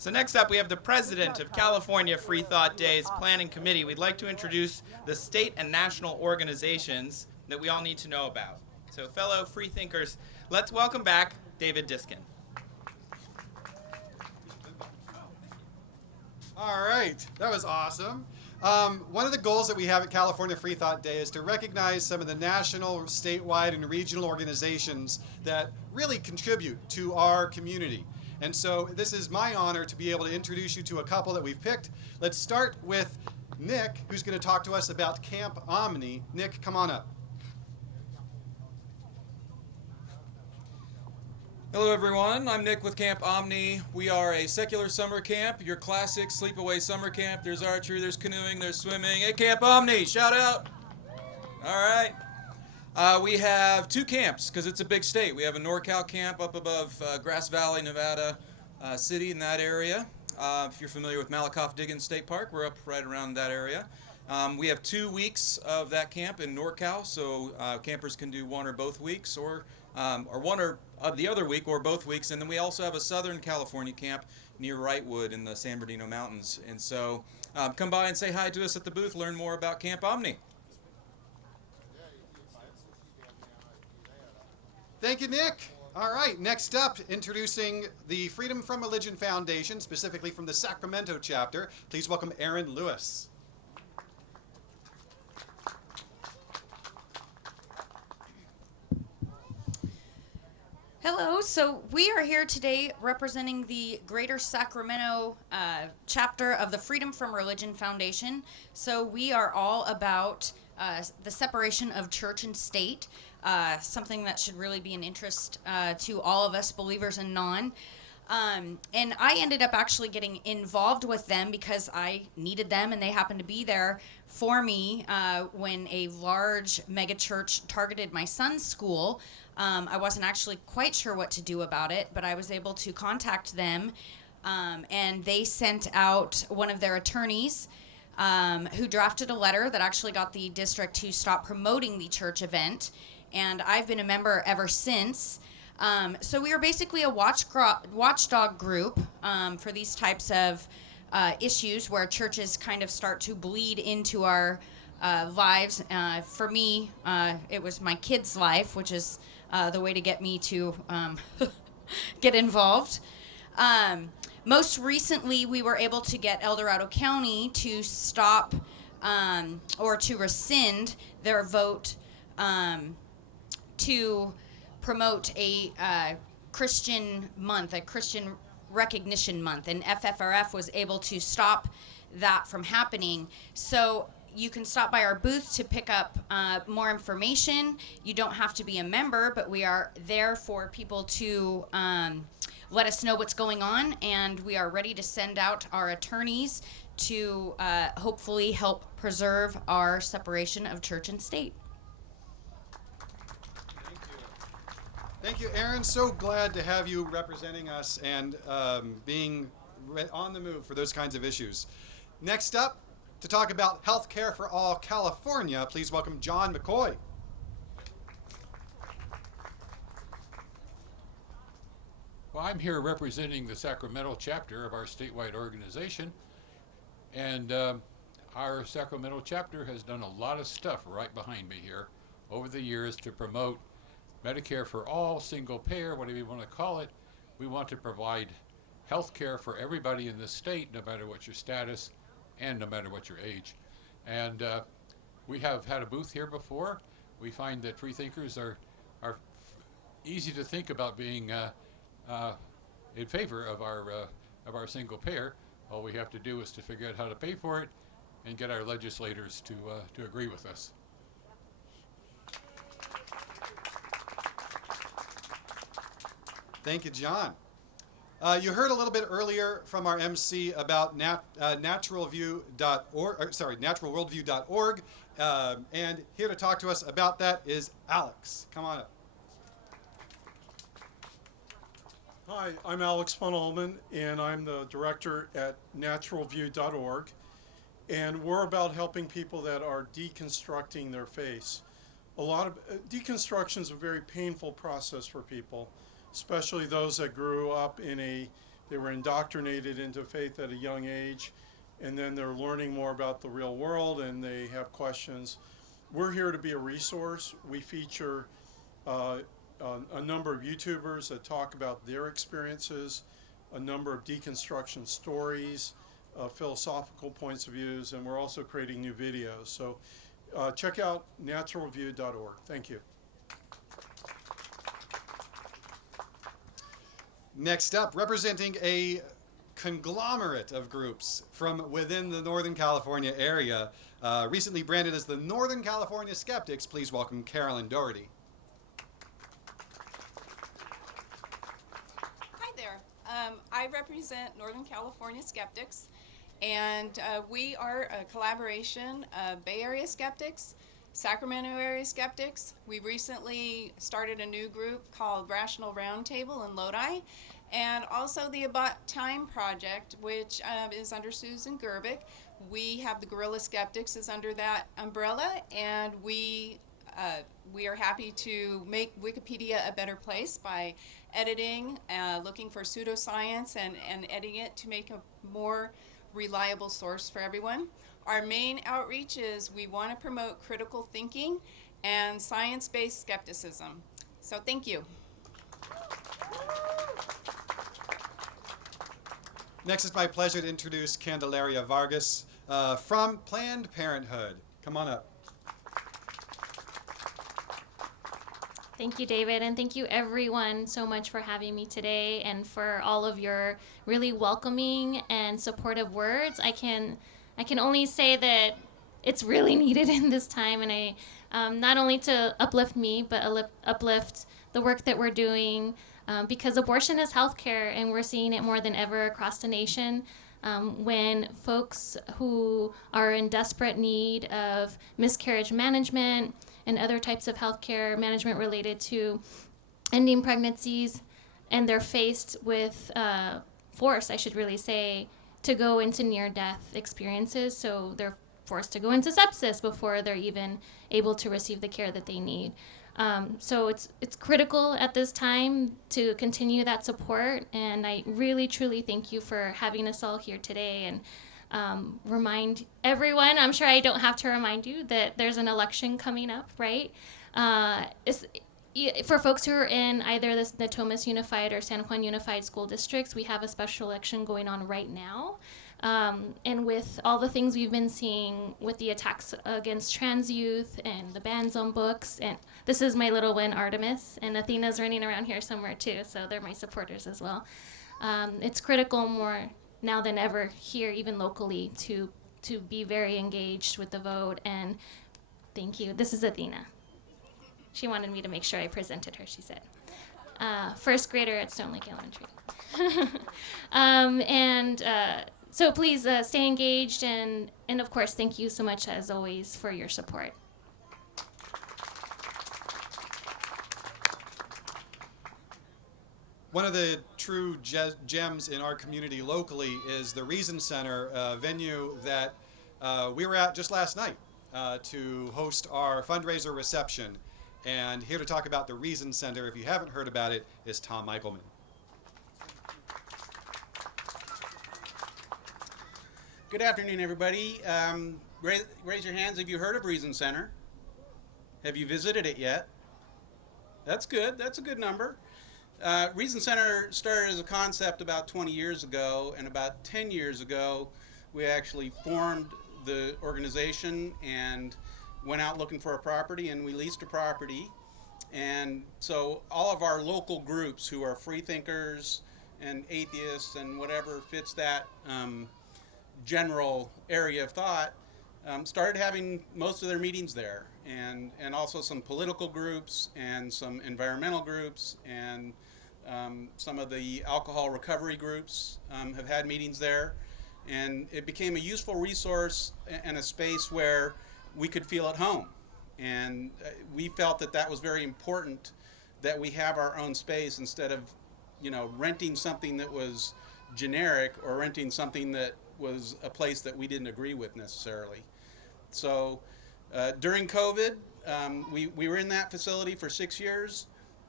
So next up, we have the president of California Freethought Day's Planning Committee. We'd like to introduce the state and national organizations that we all need to know about. So fellow freethinkers, let's welcome back David Diskin. All right, that was awesome. One of the goals that we have at California Freethought Day is to recognize some of the national, statewide, and regional organizations that really contribute to our community. And so this is my honor to be able to introduce you to a couple that we've picked. Let's start with Nick, who's going to talk to us about Camp Omni. Nick, come on up. Hello everyone, I'm Nick with Camp Omni. We are a secular summer camp, your classic sleepaway summer camp. There's archery, there's canoeing, there's swimming. Hey Camp Omni, shout out! Alright. We have two camps because it's a big state. We have a NorCal camp up above Grass Valley, Nevada City in that area. If you're familiar with Malakoff-Diggins State Park, we're up right around that area. We have 2 weeks of that camp in NorCal, so campers can do one or both weeks, or one or the other week, or both weeks. And then we also have a Southern California camp near Wrightwood in the San Bernardino Mountains. And so come by and say hi to us at the booth, learn more about Camp Omni. Thank you, Nick. All right, next up, introducing the Freedom from Religion Foundation, specifically from the Sacramento chapter. Please welcome Aaron Lewis. Hello, so we are here today representing the Greater Sacramento chapter of the Freedom from Religion Foundation. So we are all about the separation of church and state, something that should really be an interest to all of us, believers and non. And I ended up actually getting involved with them because I needed them, and they happened to be there for me when a large megachurch targeted my son's school. I wasn't actually quite sure what to do about it, but I was able to contact them, and they sent out one of their attorneys who drafted a letter that actually got the district to stop promoting the church event, and I've been a member ever since. So we are basically a watchdog group for these types of issues where churches kind of start to bleed into our lives. For me, it was my kid's life, which is the way to get me to get involved. Most recently, we were able to get El Dorado County to stop or to rescind their vote to promote a Christian month, a Christian recognition month, and FFRF was able to stop that from happening. So you can stop by our booth to pick up more information. You don't have to be a member, but we are there for people to let us know what's going on, and we are ready to send out our attorneys to hopefully help preserve our separation of church and state. Thank you, Aaron. So glad to have you representing us and being on the move for those kinds of issues. Next up, to talk about Healthcare for All California, please welcome John McCoy. Well, I'm here representing the Sacramento chapter of our statewide organization, and our Sacramento chapter has done a lot of stuff right behind me here over the years to promote Medicare for all, single payer, whatever you want to call it. We want to provide health care for everybody in this state, no matter what your status and no matter what your age. And we have had a booth here before. We find that freethinkers are easy to think about being in favor of our single payer. All we have to do is to figure out how to pay for it and get our legislators to agree with us. Thank you, John. You heard a little bit earlier from our MC about naturalworldview.org, and here to talk to us about that is Alex. Come on up. Hi, I'm Alex von Ullman, and I'm the director at naturalview.org, and we're about helping people that are deconstructing their faith. A lot of deconstruction is a very painful process for people, especially those that grew up in a They were indoctrinated into faith at a young age, and then they're learning more about the real world and they have questions. We're here to be a resource. We feature a number of YouTubers that talk about their experiences, a number of deconstruction stories, philosophical points of views, and we're also creating new videos. So check out naturalview.org. Thank you. Next up, representing a conglomerate of groups from within the Northern California area, recently branded as the Northern California Skeptics, please welcome Carolyn Doherty. Hi there. I represent Northern California Skeptics, and we are a collaboration of Bay Area Skeptics, Sacramento area skeptics. We recently started a new group called Rational Roundtable in Lodi, and also the About Time Project, which is under Susan Gerbic. We have the Guerrilla Skeptics is under that umbrella, and we are happy to make Wikipedia a better place by editing, looking for pseudoscience, and editing it to make a more reliable source for everyone. Our main outreach is we want to promote critical thinking and science-based skepticism. So thank you. Next, it's my pleasure to introduce Candelaria Vargas from Planned Parenthood. Come on up. Thank you, David, and thank you everyone so much for having me today and for all of your really welcoming and supportive words. I can only say that it's really needed in this time, and I not only to uplift me, but uplift the work that we're doing, because abortion is healthcare, and we're seeing it more than ever across the nation. When folks who are in desperate need of miscarriage management and other types of healthcare management related to ending pregnancies, and they're faced with force, I should really say, to go into near-death experiences. So they're forced to go into sepsis before they're even able to receive the care that they need. So it's critical at this time to continue that support, and I really, truly thank you for having us all here today, and remind everyone, I'm sure I don't have to remind you, that there's an election coming up, right? For folks who are in either the Natomas Unified or San Juan Unified school districts, we have a special election going on right now. And with all the things we've been seeing with the attacks against trans youth and the bans on books, and this is my little one, Artemis, and Athena's running around here somewhere too, so they're my supporters as well. It's critical more now than ever here, even locally, to be very engaged with the vote. And thank you. This is Athena. She wanted me to make sure I presented her, she said. First grader at Stone Lake Elementary. So please stay engaged, and of course, thank you so much, as always, for your support. One of the true gems in our community locally is the Reason Center, a venue that we were at just last night to host our fundraiser reception. And here to talk about the Reason Center, if you haven't heard about it, is Tom Michelman. Good afternoon, everybody. Raise your hands if you heard of Reason Center. Have you visited it yet? That's good. That's a good number. Reason Center started as a concept about 20 years ago, and about 10 years ago, we actually formed the organization and went out looking for a property, and we leased a property. And so all of our local groups who are free thinkers and atheists and whatever fits that general area of thought started having most of their meetings there, and also some political groups and some environmental groups, and some of the alcohol recovery groups have had meetings there, and it became a useful resource and a space where we could feel at home. And we felt that that was very important, that we have our own space instead of, renting something that was generic or renting something that was a place that we didn't agree with necessarily. So during COVID, we were in that facility for 6 years.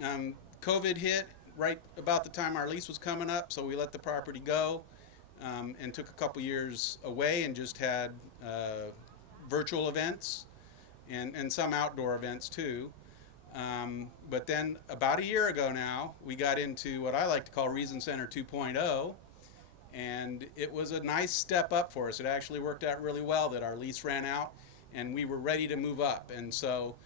COVID hit right about the time our lease was coming up, so we let the property go and took a couple years away and just had virtual events and some outdoor events too. But then about a year ago now, we got into what I like to call Reason Center 2.0, and it was a nice step up for us. It actually worked out really well that our lease ran out and we were ready to move up. And so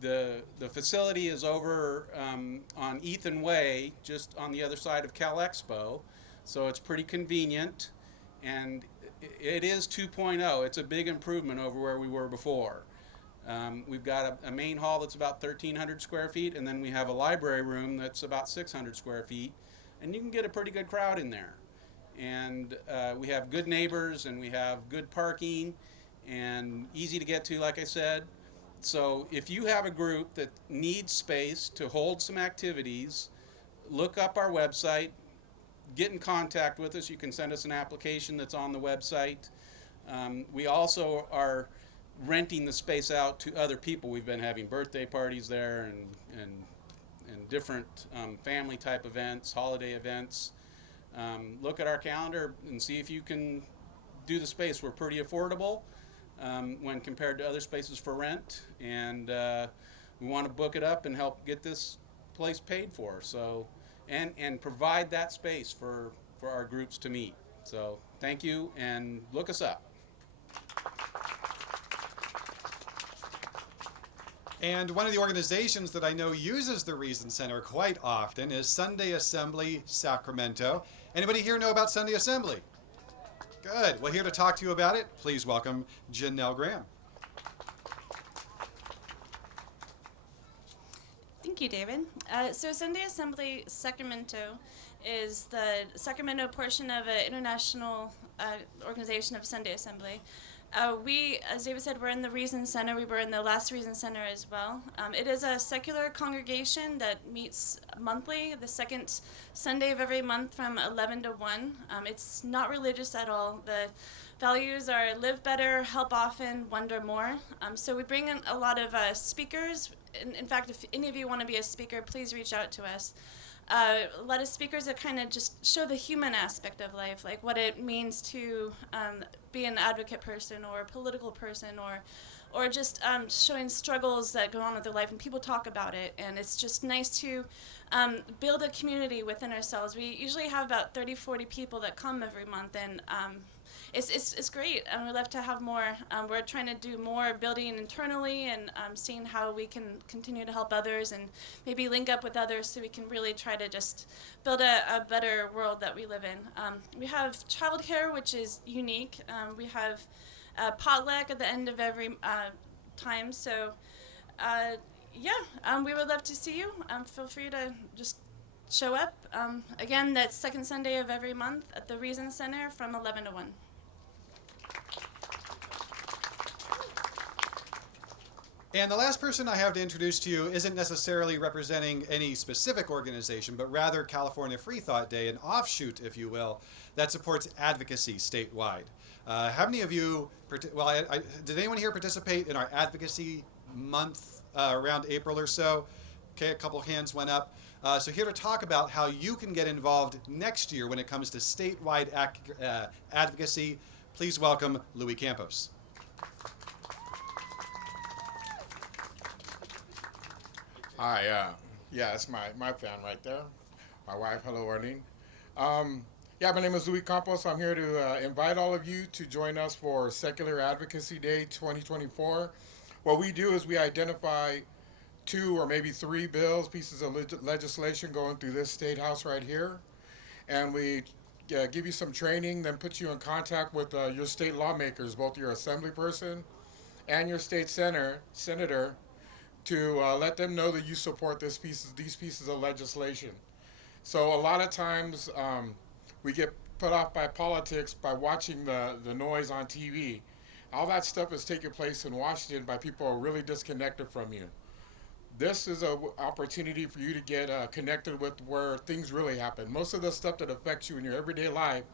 the facility is over on Ethan Way, just on the other side of Cal Expo, so it's pretty convenient, and it is 2.0. It's a big improvement over where we were before. We've got a main hall that's about 1,300 square feet, and then we have a library room that's about 600 square feet, and you can get a pretty good crowd in there. And we have good neighbors, and we have good parking, and easy to get to, like I said. So if you have a group that needs space to hold some activities, look up our website, get in contact with us. You can send us an application that's on the website. We also are renting the space out to other people. We've been having birthday parties there and different family type events, holiday events. Look at our calendar and see if you can do the space. We're pretty affordable when compared to other spaces for rent, and we want to book it up and help get this place paid for. So, and provide that space for our groups to meet. So thank you, and look us up. And one of the organizations that I know uses the Reason Center quite often is Sunday Assembly Sacramento. Anybody here know about Sunday Assembly? Good. Well, here to talk to you about it, please welcome Janelle Graham. Thank you, David. So Sunday Assembly Sacramento is the Sacramento portion of an international organization of Sunday Assembly. We, as David said, we're in the Reason Center. We were in the last Reason Center as well. It is a secular congregation that meets monthly, the second Sunday of every month from 11 to 1. It's not religious at all. The values are live better, help often, wonder more. So we bring in a lot of speakers. In fact, if any of you want to be a speaker, please reach out to us. A lot of speakers that kind of just show the human aspect of life, like what it means to be an advocate person or a political person, or just showing struggles that go on with their life, and people talk about it. And it's just nice to build a community within ourselves. We usually have about 30, 40 people that come every month, and it's great, and we love to have more. We're trying to do more building internally and seeing how we can continue to help others and maybe link up with others so we can really try to just build a better world that we live in. We have childcare, which is unique. We have potluck at the end of every time. So, we would love to see you. Feel free to just show up. Again, that's second Sunday of every month at the Reason Center from 11 to 1. And the last person I have to introduce to you isn't necessarily representing any specific organization, but rather California Freethought Day, an offshoot, if you will, that supports advocacy statewide. How many of you, did anyone here participate in our advocacy month around April or so? Okay, a couple hands went up. So here to talk about how you can get involved next year when it comes to statewide advocacy, please welcome Louis Campos. Hi, that's my fan right there. My wife, hello, Arlene. My name is Louis Campos. I'm here to invite all of you to join us for Secular Advocacy Day 2024. What we do is we identify 2 or maybe 3 bills, pieces of legislation going through this state house right here, and we give you some training, then put you in contact with your state lawmakers, both your assembly person and your state senator, to let them know that you support these pieces of legislation. So a lot of times we get put off by politics by watching the noise on TV. All that stuff is taking place in Washington by people who are really disconnected from you. This is an opportunity for you to get connected with where things really happen. Most of the stuff that affects you in your everyday life,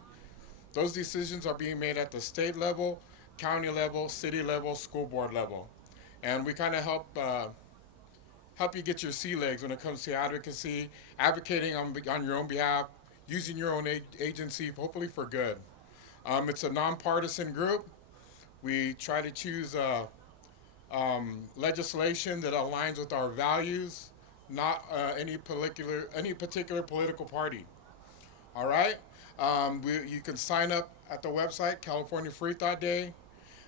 those decisions are being made at the state level, county level, city level, school board level. And we kind of help help you get your sea legs when it comes to advocacy, advocating on your own behalf, using your own agency, hopefully for good. It's a nonpartisan group. We try to choose legislation that aligns with our values, not any particular political party. All right? You can sign up at the website, California Freethought Day,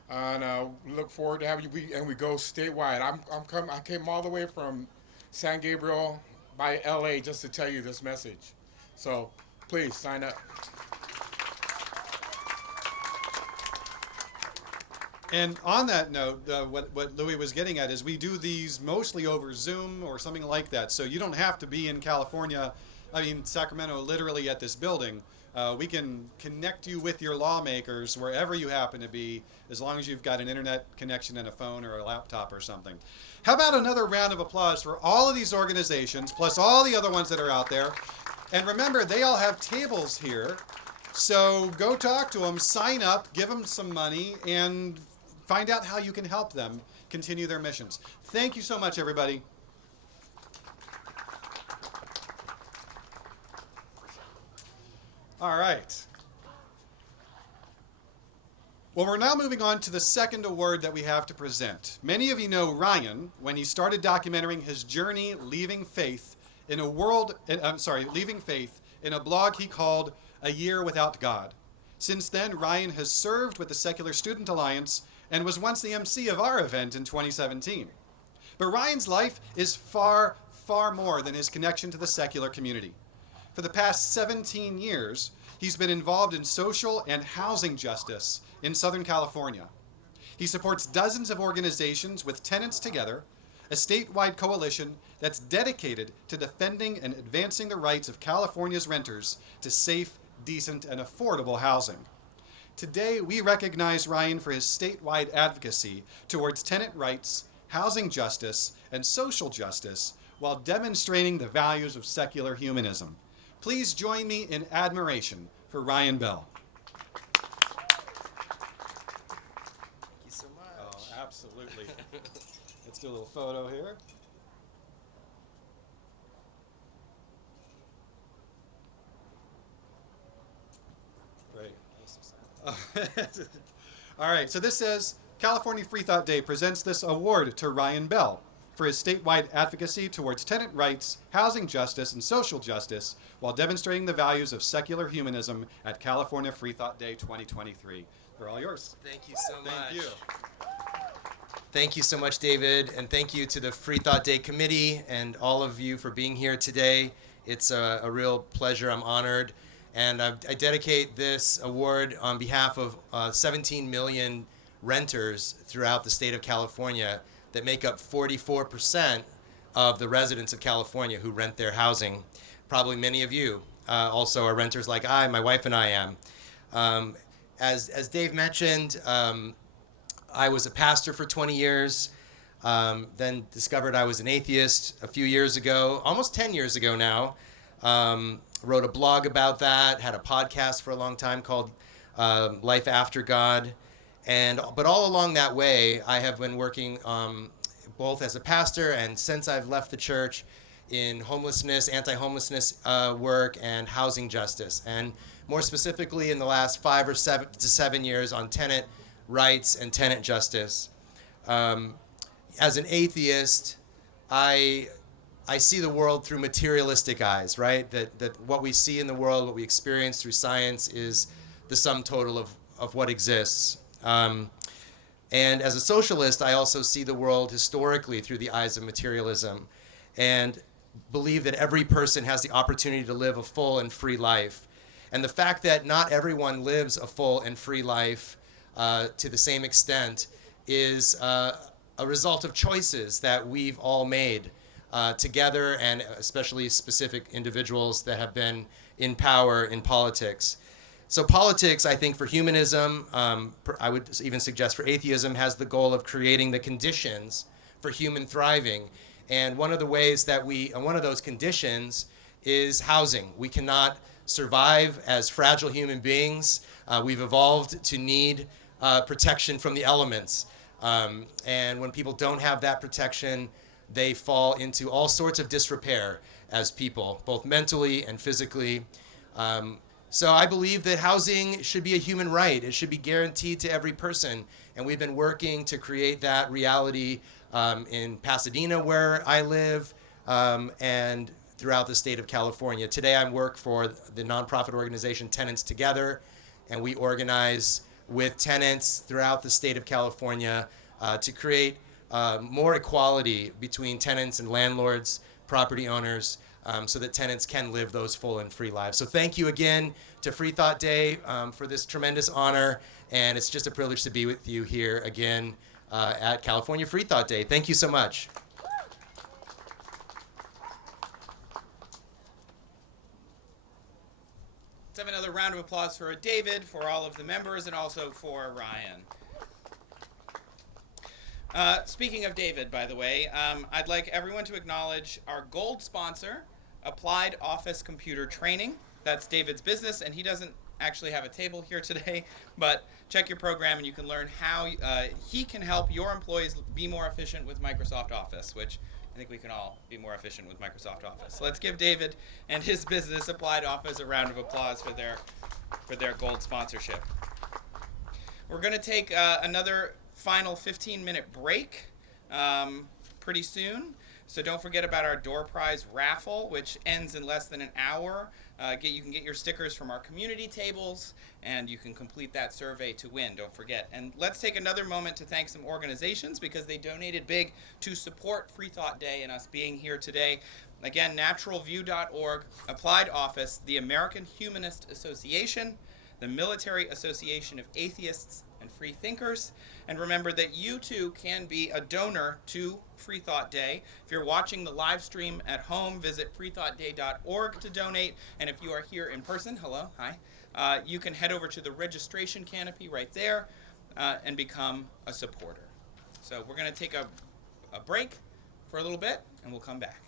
and we look forward to having you. And we go statewide. I came all the way from San Gabriel by LA just to tell you this message. So please sign up. And on that note, what Louis was getting at is we do these mostly over Zoom or something like that. So you don't have to be in California, Sacramento, literally at this building. We can connect you with your lawmakers wherever you happen to be, as long as you've got an internet connection and a phone or a laptop or something. How about another round of applause for all of these organizations, plus all the other ones that are out there. And remember, they all have tables here. So go talk to them, sign up, give them some money, and find out how you can help them continue their missions. Thank you so much, everybody. All right. Well, we're now moving on to the second award that we have to present. Many of you know Ryan when he started documenting his journey leaving faith in a blog he called A Year Without God. Since then, Ryan has served with the Secular Student Alliance and was once the MC of our event in 2017. But Ryan's life is far, far more than his connection to the secular community. For the past 17 years, he's been involved in social and housing justice in Southern California. He supports dozens of organizations with Tenants Together, a statewide coalition that's dedicated to defending and advancing the rights of California's renters to safe, decent, and affordable housing. Today, we recognize Ryan for his statewide advocacy towards tenant rights, housing justice, and social justice while demonstrating the values of secular humanism. Please join me in admiration for Ryan Bell. Thank you so much. Oh, absolutely. Let's do a little photo here. Great. All right, so this says, California Freethought Day presents this award to Ryan Bell for his statewide advocacy towards tenant rights, housing justice, and social justice while demonstrating the values of secular humanism at California Freethought Day 2023. They're all yours. Thank you so much. Thank you. Thank you so much, David, and thank you to the Freethought Day Committee and all of you for being here today. It's a real pleasure. I'm honored. And I dedicate this award on behalf of 17 million renters throughout the state of California that make up 44% of the residents of California who rent their housing. Probably many of you also are renters like my wife and I am. As Dave mentioned, I was a pastor for 20 years, then discovered I was an atheist a few years ago, almost 10 years ago now. Wrote a blog about that, had a podcast for a long time called Life After God. But all along that way, I have been working both as a pastor and since I've left the church in homelessness, anti-homelessness work and housing justice. And more specifically in the last 5 or 7 to 7 years on tenant rights and tenant justice. As an atheist, I see the world through materialistic eyes, right? That what we see in the world, what we experience through science is the sum total of what exists. And as a socialist, I also see the world historically through the eyes of materialism and believe that every person has the opportunity to live a full and free life. And the fact that not everyone lives a full and free life to the same extent is a result of choices that we've all made together, and especially specific individuals that have been in power in politics. So politics, I think, for humanism, I would even suggest for atheism, has the goal of creating the conditions for human thriving. And one of the ways that one of those conditions is housing. We cannot survive as fragile human beings. We've evolved to need protection from the elements. And when people don't have that protection, they fall into all sorts of disrepair as people, both mentally and physically. So I believe that housing should be a human right. It should be guaranteed to every person. And we've been working to create that reality in Pasadena, where I live, and throughout the state of California. Today I work for the nonprofit organization Tenants Together, and we organize with tenants throughout the state of California to create more equality between tenants and landlords, property owners, so that tenants can live those full and free lives. So thank you again to Freethought Day for this tremendous honor, and it's just a privilege to be with you here again at California Freethought Day. Thank you so much. Let's have another round of applause for David, for all of the members, and also for Ryan. Speaking of David, by the way, I'd like everyone to acknowledge our gold sponsor, Applied Office Computer Training. That's David's business, and he doesn't actually have a table here today, but check your program and you can learn how he can help your employees be more efficient with Microsoft Office, which I think we can all be more efficient with Microsoft Office. So let's give David and his business, Applied Office, a round of applause for their gold sponsorship. We're going to take another final 15-minute break pretty soon. So don't forget about our door prize raffle, which ends in less than an hour. You can get your stickers from our community tables, and you can complete that survey to win. Don't forget. And let's take another moment to thank some organizations because they donated big to support Freethought Day and us being here today. Again, naturalview.org, Applied Office, the American Humanist Association, the Military Association of Atheists and Free Thinkers. And remember that you too can be a donor to Freethought Day. If you're watching the live stream at home, visit freethoughtday.org to donate. And if you are here in person, hello, hi, you can head over to the registration canopy right there and become a supporter. So we're going to take a break for a little bit, and we'll come back.